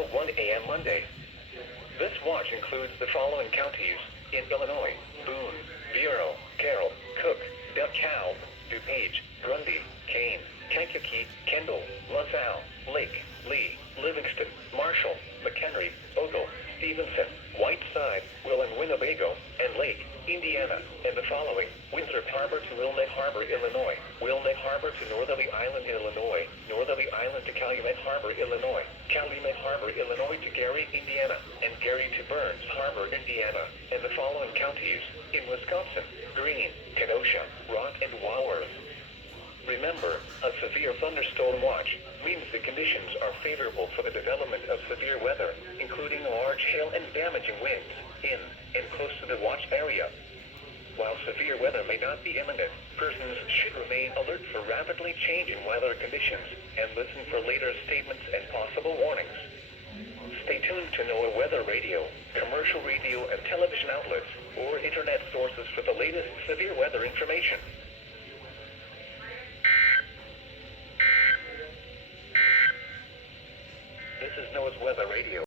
until 1 a.m. Monday. This watch includes the following counties in Illinois: Boone, Bureau, Carroll, Cook, DeKalb, DuPage, Grundy, Kane, Kankakee, Kendall, LaSalle, Lake, Lee, Livingston, Marshall, McHenry, Ogle, Stevenson, Whiteside, Will and Winnebago, and Lake, Indiana, and the following: Winthrop Harbor to Wilmette Harbor, Illinois; Wilmette Harbor to Northerly Island, Illinois; Northerly Island to Calumet Harbor, Illinois; Calumet Harbor, Illinois to Gary, Indiana; and Gary to Burns Harbor, Indiana, and the following counties in Wisconsin: Greene, Kenosha, Rock, and Walworth. Remember, a severe thunderstorm watch means the conditions are favorable for the development of severe weather, including large hail and damaging winds, in and close to the watch area. While severe weather may not be imminent, persons should remain alert for rapidly changing weather conditions and listen for later statements and possible warnings. Stay tuned to NOAA weather radio, commercial radio and television outlets, or internet sources for the latest severe weather information. This is NOAA's weather radio.